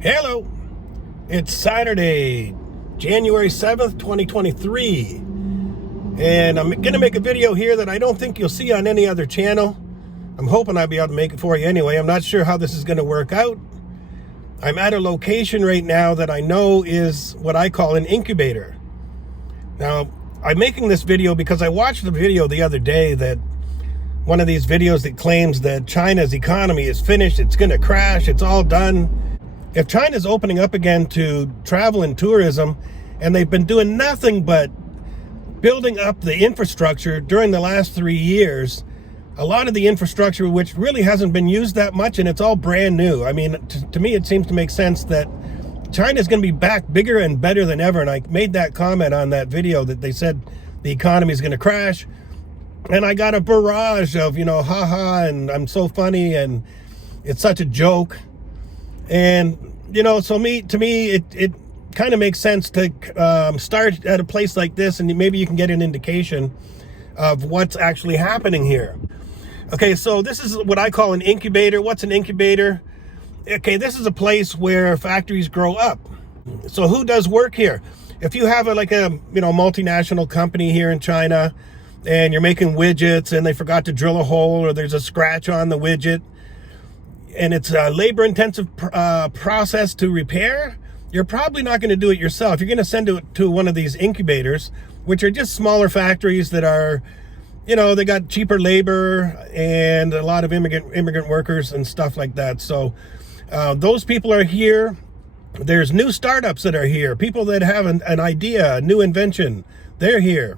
Hello, it's Saturday, January 7th, 2023, and I'm going to make a video here that I don't think you'll see on any other channel. I'm hoping I'll be able to make it for you anyway. I'm not sure how this is going to work out. I'm at a location right now that I know is what I call an incubator. Now, I'm making this video because I watched the video the other day, that one of these videos that claims that China's economy is finished, it's going to crash, it's all done. If China's opening up again to travel and tourism, and they've been doing nothing but building up the infrastructure during the last 3 years, a lot of the infrastructure which really hasn't been used that much, and it's all brand new. I mean, to me, it seems to make sense that China's going to be back bigger and better than ever. And I made that comment on that video that they said the economy is going to crash. And I got a barrage of, haha, and I'm so funny, and it's such a joke. And, so to me, it kind of makes sense to start at a place like this, and maybe you can get an indication of what's actually happening here. Okay, so this is what I call an incubator. What's an incubator? Okay, this is a place where factories grow up. So who does work here? If you have a multinational company here in China, and you're making widgets and they forgot to drill a hole, or there's a scratch on the widget, and it's a labor-intensive process to repair, you're probably not going to do it yourself. You're going to send it to one of these incubators, which are just smaller factories that are, they got cheaper labor and a lot of immigrant workers and stuff like that. So those people are here. There's new startups that are here, people that have an idea, a new invention, they're here.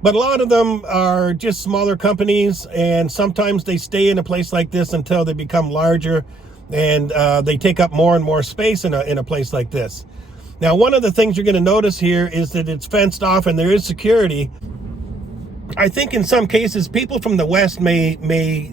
But a lot of them are just smaller companies, and sometimes they stay in a place like this until they become larger, and they take up more and more space in a place like this. Now, one of the things you're going to notice here is that it's fenced off and there is security. I think in some cases, people from the West may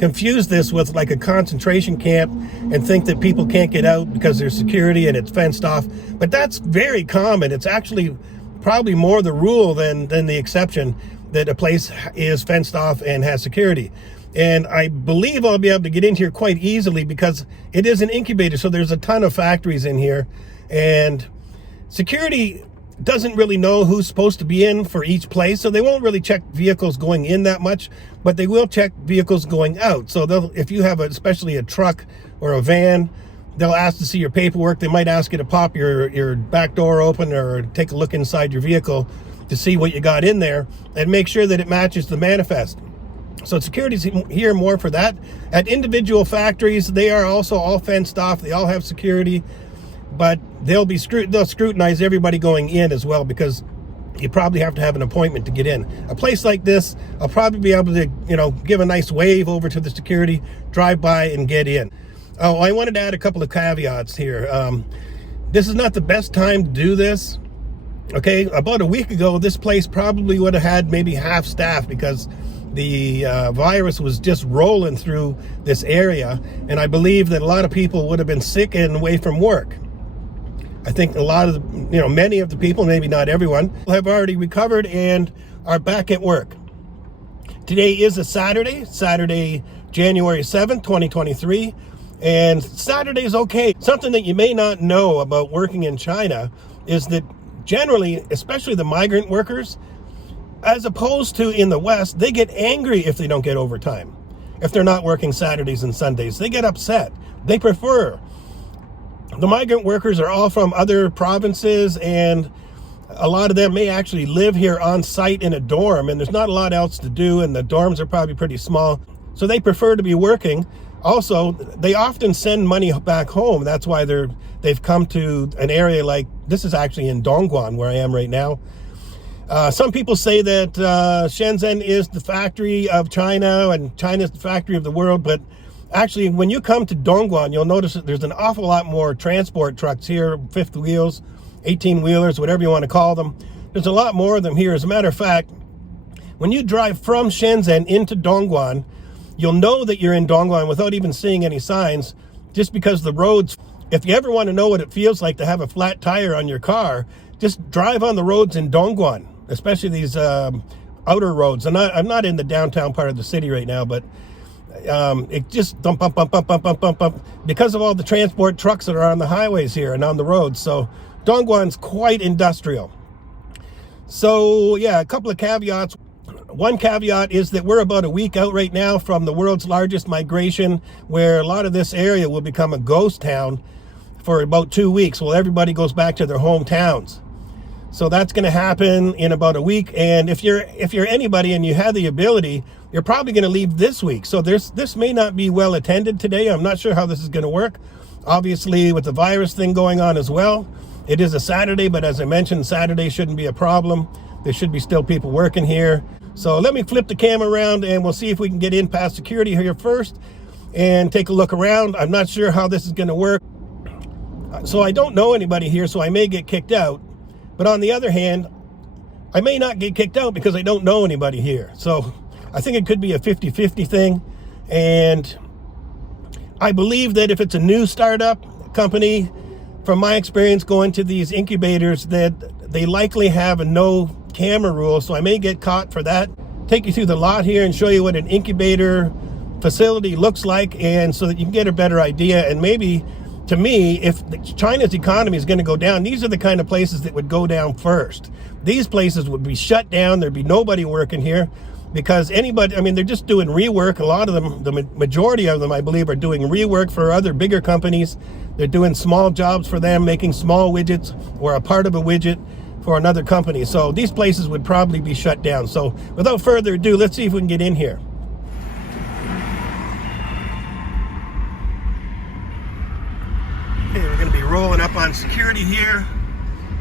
confuse this with like a concentration camp and think that people can't get out because there's security and it's fenced off. But that's very common. It's actually probably more the rule than the exception, that a place is fenced off and has security. And I believe I'll be able to get in here quite easily because it is an incubator. So there's a ton of factories in here, and security doesn't really know who's supposed to be in for each place. So they won't really check vehicles going in that much, but they will check vehicles going out. So if you have especially a truck or a van, they'll ask to see your paperwork. They might ask you to pop your back door open or take a look inside your vehicle to see what you got in there and make sure that it matches the manifest. So security's here more for that. At individual factories, they are also all fenced off. They all have security, but they'll scrutinize everybody going in as well, because you probably have to have an appointment to get in. A place like this, I'll probably be able to, give a nice wave over to the security, drive by and get in. Oh, I wanted to add a couple of caveats here. This is not the best time to do this. Okay, about a week ago, this place probably would have had maybe half staff because the virus was just rolling through this area. And I believe that a lot of people would have been sick and away from work. I think a lot of many of the people, maybe not everyone, have already recovered and are back at work. Today is a Saturday, January 7th, 2023. And Saturday's okay. Something that you may not know about working in China is that generally, especially the migrant workers, as opposed to in the West, they get angry if they don't get overtime. If they're not working Saturdays and Sundays, they get upset. They prefer. The migrant workers are all from other provinces, and a lot of them may actually live here on site in a dorm, and there's not a lot else to do, and the dorms are probably pretty small. So they prefer to be working. Also, they often send money back home. That's why they've come to an area like, this is actually in Dongguan, where I am right now. Some people say that Shenzhen is the factory of China and China is the factory of the world. But actually, when you come to Dongguan, you'll notice that there's an awful lot more transport trucks here, fifth wheels, 18-wheelers, whatever you want to call them. There's a lot more of them here. As a matter of fact, when you drive from Shenzhen into Dongguan, you'll know that you're in Dongguan without even seeing any signs, just because the roads, if you ever want to know what it feels like to have a flat tire on your car, just drive on the roads in Dongguan, especially these outer roads. And I'm not in the downtown part of the city right now, but It just dump, bump, bump, bump, bump, bump, bump, bump, because of all the transport trucks that are on the highways here and on the roads. So Dongguan's quite industrial. So yeah, a couple of caveats. One caveat is that we're about a week out right now from the world's largest migration, where a lot of this area will become a ghost town for about 2 weeks. Well, everybody goes back to their hometowns. So that's going to happen in about a week. And if you're anybody and you have the ability, you're probably going to leave this week. So this may not be well attended today. I'm not sure how this is going to work. Obviously, with the virus thing going on as well, it is a Saturday, but as I mentioned, Saturday shouldn't be a problem. There should be still people working here. So let me flip the camera around and we'll see if we can get in past security here first and take a look around. I'm not sure how this is going to work. So I don't know anybody here, so I may get kicked out. But on the other hand, I may not get kicked out because I don't know anybody here. So I think it could be a 50-50 thing. And I believe that if it's a new startup company, from my experience going to these incubators, that they likely have a no camera rule. So I may get caught for that. Take you through the lot here and show you what an incubator facility looks like, and so that you can get a better idea. And maybe, to me, if China's economy is going to go down, these are the kind of places that would go down first. These places would be shut down. There'd be nobody working here because anybody, I mean, they're just doing rework. A lot of them, the majority of them, I believe, are doing rework for other bigger companies. They're doing small jobs for them, making small widgets or a part of a widget for another company. So these places would probably be shut down. So without further ado, let's see if we can get in here. Okay, we're going to be rolling up on security here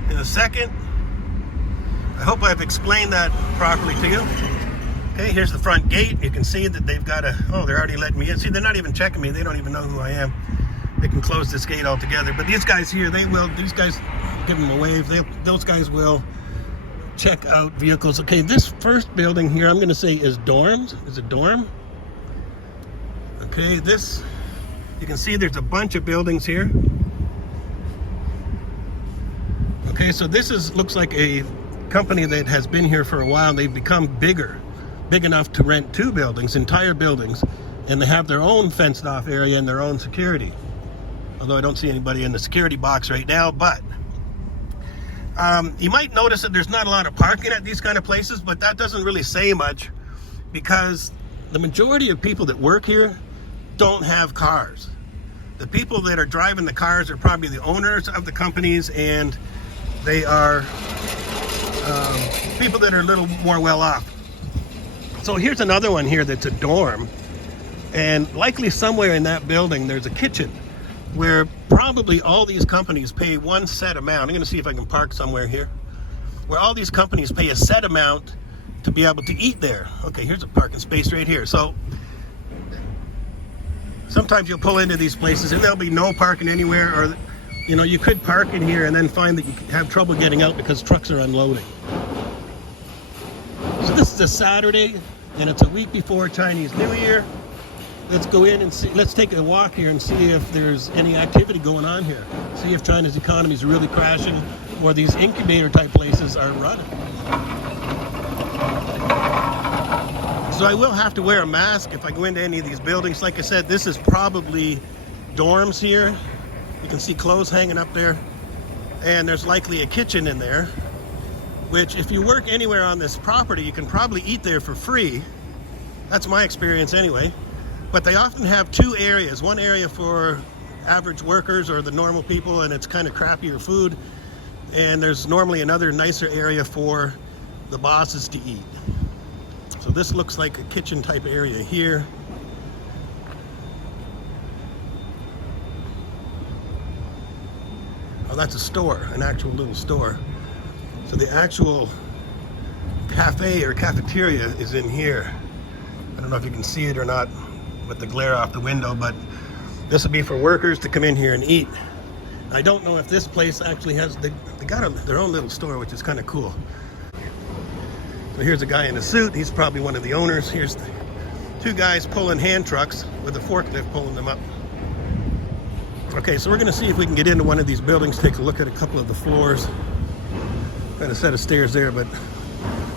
in a second. I hope I've explained that properly to you. Okay, here's the front gate. You can see that they've got oh, they're already letting me in. See, they're not even checking me. They don't even know who I am. They can close this gate altogether. But these guys here, these guys, give them a wave. Those guys will check out vehicles. Okay, this first building here, I'm going to say is dorms. Is it dorm? Okay, this, you can see there's a bunch of buildings here. Okay, so this looks like a company that has been here for a while. They've become big enough to rent 2 buildings, entire buildings, and they have their own fenced off area and their own security. Although I don't see anybody in the security box right now, but you might notice that there's not a lot of parking at these kind of places, but that doesn't really say much because the majority of people that work here don't have cars. The people that are driving the cars are probably the owners of the companies, and they are people that are a little more well off. So here's another one here that's a dorm, and likely somewhere in that building there's a kitchen where probably all these companies pay one set amount. I'm going to see if I can park somewhere here, where all these companies pay a set amount to be able to eat there. Okay, here's a parking space right here. So sometimes you'll pull into these places and there'll be no parking anywhere, or you know, you could park in here and then find that you have trouble getting out because trucks are unloading. So this is a Saturday and it's a week before Chinese New Year. Let's go in and see, let's take a walk here and see if there's any activity going on here. See if China's economy is really crashing or these incubator type places are running. So I will have to wear a mask if I go into any of these buildings. Like I said, this is probably dorms here. You can see clothes hanging up there. And there's likely a kitchen in there, which if you work anywhere on this property, you can probably eat there for free. That's my experience anyway. But they often have 2 areas. One area for average workers or the normal people, and it's kind of crappier food. And there's normally another nicer area for the bosses to eat. So this looks like a kitchen type area here. Oh, that's a store, an actual little store. So the actual cafe or cafeteria is in here. I don't know if you can see it or not with the glare off the window, but this would be for workers to come in here and eat. I don't know if this place actually has, they got their own little store, which is kind of cool. So here's a guy in a suit. He's probably one of the owners. Here's the 2 guys pulling hand trucks with a forklift pulling them up. Okay, so we're going to see if we can get into one of these buildings, take a look at a couple of the floors. Got a set of stairs there, but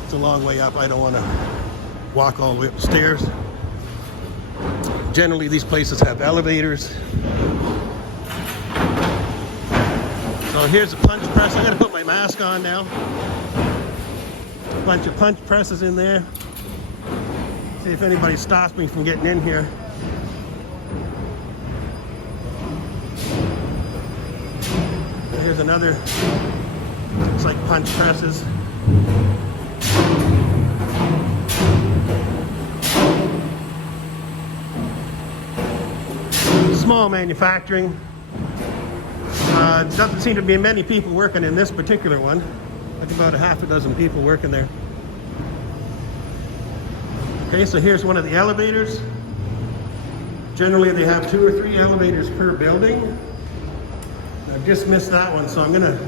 it's a long way up. I don't want to walk all the way up the stairs. Generally, these places have elevators. So here's a punch press. I gotta put my mask on now. A bunch of punch presses in there. See if anybody stops me from getting in here. Here's another, looks like punch presses. Small manufacturing. Doesn't seem to be many people working in this particular one. Like about a half a dozen people working there. Okay, so here's one of the elevators. Generally they have 2 or 3 elevators per building. I've just missed that one, so I'm gonna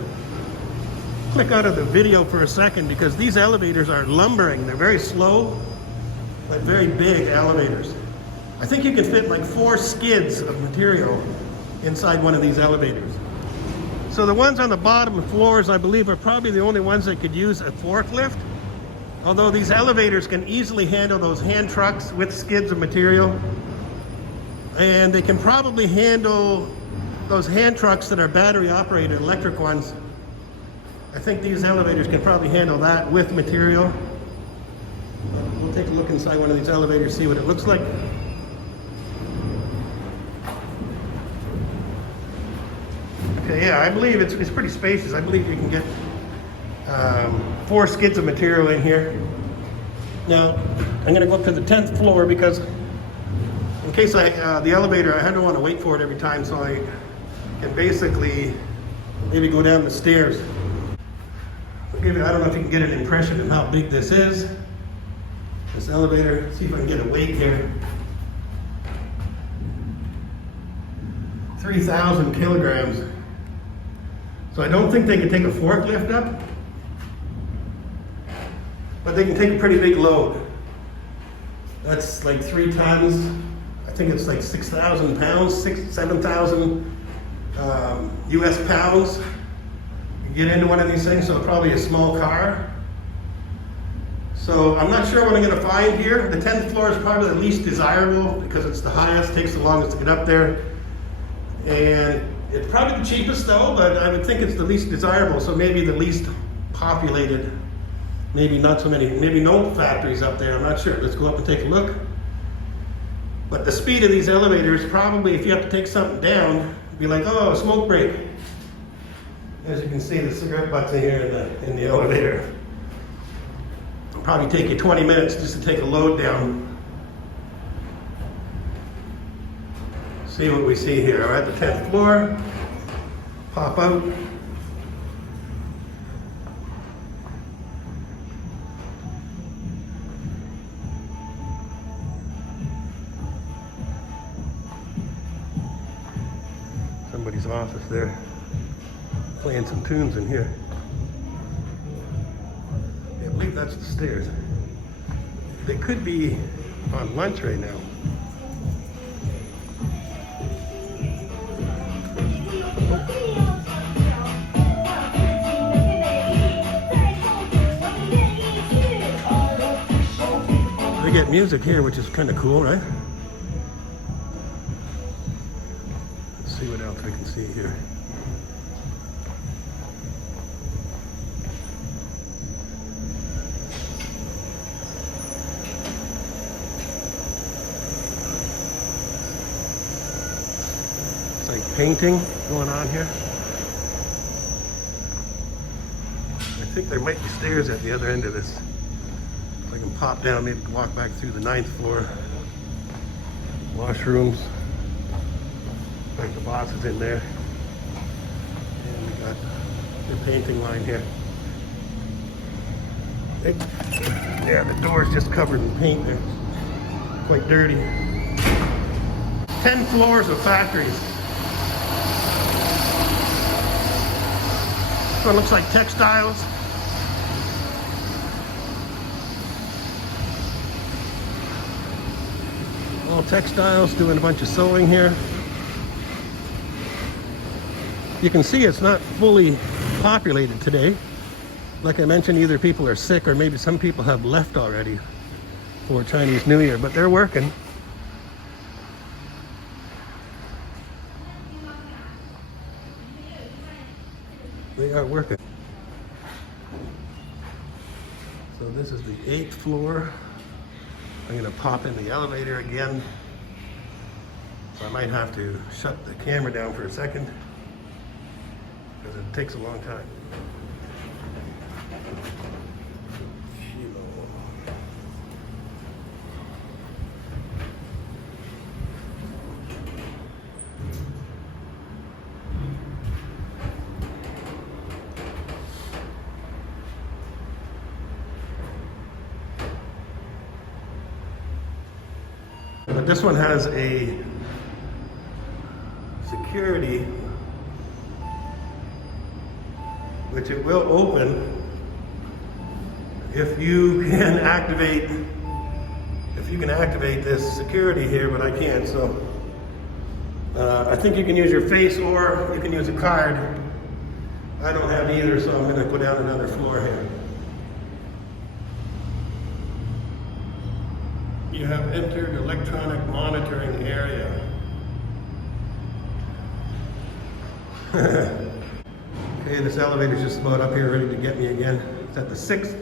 click out of the video for a second because these elevators are lumbering. They're very slow, but very big elevators. I think you can fit like 4 skids of material inside one of these elevators. So the ones on the bottom floors, I believe, are probably the only ones that could use a forklift. Although these elevators can easily handle those hand trucks with skids of material. And they can probably handle those hand trucks that are battery operated, electric ones. I think these elevators can probably handle that with material. We'll take a look inside one of these elevators, see what it looks like. Okay, yeah, I believe it's pretty spacious. I believe you can get 4 skids of material in here. Now, I'm gonna go up to the 10th floor because in case the elevator, I don't want to wait for it every time, so I can basically maybe go down the stairs. I don't know if you can get an impression of how big this is. This elevator, see if I can get a weight here. 3,000 kilograms. So I don't think they can take a forklift up, but they can take a pretty big load. That's like 3 tons. I think it's like 6,000 pounds, 7,000 US pounds. You get into one of these things, so probably a small car. So I'm not sure what I'm gonna find here. The 10th floor is probably the least desirable because it's the highest, takes the longest to get up there. And it's probably the cheapest though, but I would think it's the least desirable, so maybe the least populated. Maybe not so many, maybe no factories up there, I'm not sure. Let's go up and take a look. But the speed of these elevators, probably if you have to take something down, be like, oh, smoke break. As you can see, the cigarette butts are here in the elevator. It'll probably take you 20 minutes just to take a load down. See what we see here. We're at the 10th floor. Pop out. Somebody's office there. Playing some tunes in here. Yeah, I believe that's the stairs. They could be on lunch right now. They get music here, which is kind of cool, right? Let's see what else I can see here. It's like painting going on here. I think there might be stairs at the other end of this. I can pop down, maybe walk back through the 9th floor. Washrooms. Like the boss is in there. And we got the painting line here. Yeah, the door's just covered in paint there. Quite dirty. 10 floors of factories. This one looks like textiles. All textiles, doing a bunch of sewing here. You can see it's not fully populated today. Like I mentioned, either people are sick or maybe some people have left already for Chinese New Year, but they're working. They are working. So this is the 8th floor. I'm gonna pop in the elevator again. So I might have to shut the camera down for a second because it takes a long time. But this one has a security, which it will open if you can activate this security here, but I can't. So I think you can use your face or you can use a card. I don't have either, so I'm going to go down another floor here. You have entered electronic monitoring area. Okay, this elevator's just about up here ready to get me again. It's at the 6th.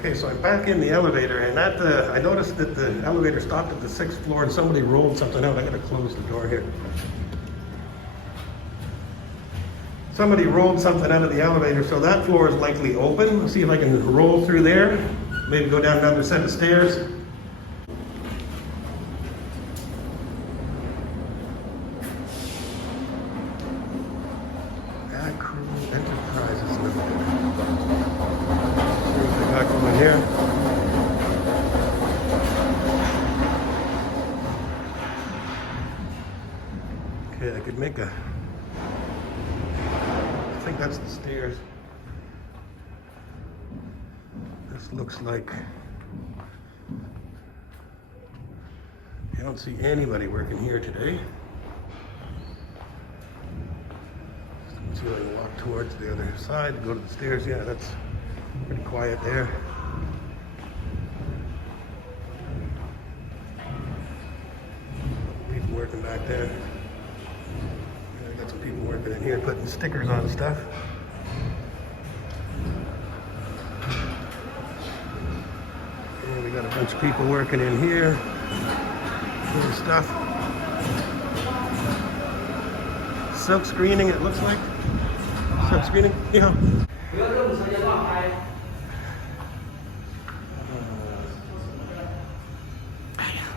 Okay, so I'm back in the elevator, and I noticed that the elevator stopped at the 6th floor and somebody rolled something out. I gotta close the door here. Somebody rolled something out of the elevator, so that floor is likely open. Let's see if I can roll through there. Maybe go down another set of stairs. Here. Okay, I could make a, I think that's the stairs. This looks like, I don't see anybody working here today. Let's see if I can walk towards the other side, go to the stairs. Yeah, that's pretty quiet there. Working back there. Yeah, I got some people working in here putting stickers on stuff. And we got a bunch of people working in here doing stuff. Silk screening, it looks like. Silk screening. Yeah.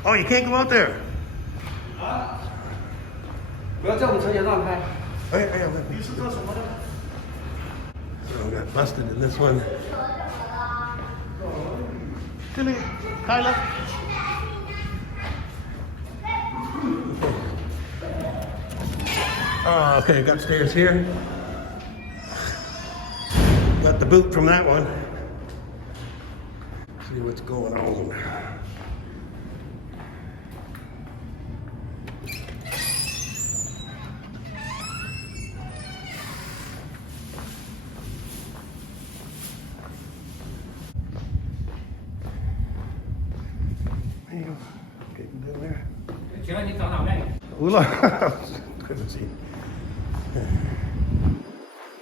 Oh, you can't go out there. So we got busted in this one. Tilly, Kyla. Oh, okay, got stairs here. Got the boot from that one. See what's going on. Getting down there. Couldn't see.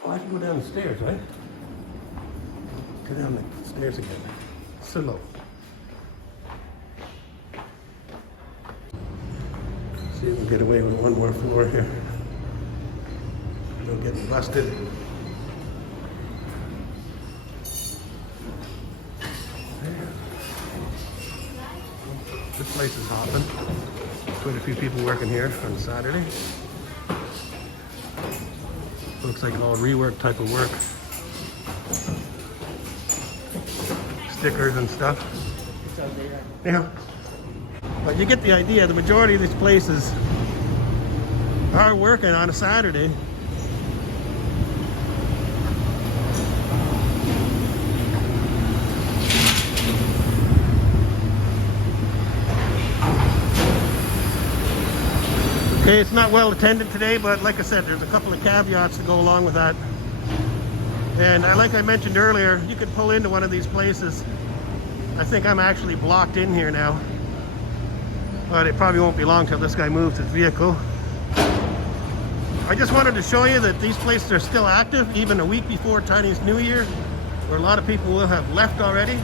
Oh, I can go down the stairs, right? Go down the stairs again. So low. See if we can get away with one more floor here. No getting busted. This place is hopping. Quite a few people working here on Saturday. Looks like all rework type of work. Stickers and stuff. Yeah. But you get the idea. The majority of these places are working on a Saturday. Okay, it's not well attended today, but like I said, there's a couple of caveats to go along with that. And like I mentioned earlier, you could pull into one of these places. I think I'm actually blocked in here now. But it probably won't be long till this guy moves his vehicle. I just wanted to show you that these places are still active, even a week before Chinese New Year, where a lot of people will have left already.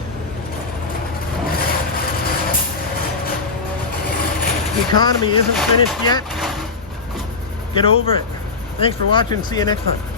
The economy isn't finished yet. Get over it. Thanks for watching. See you next time.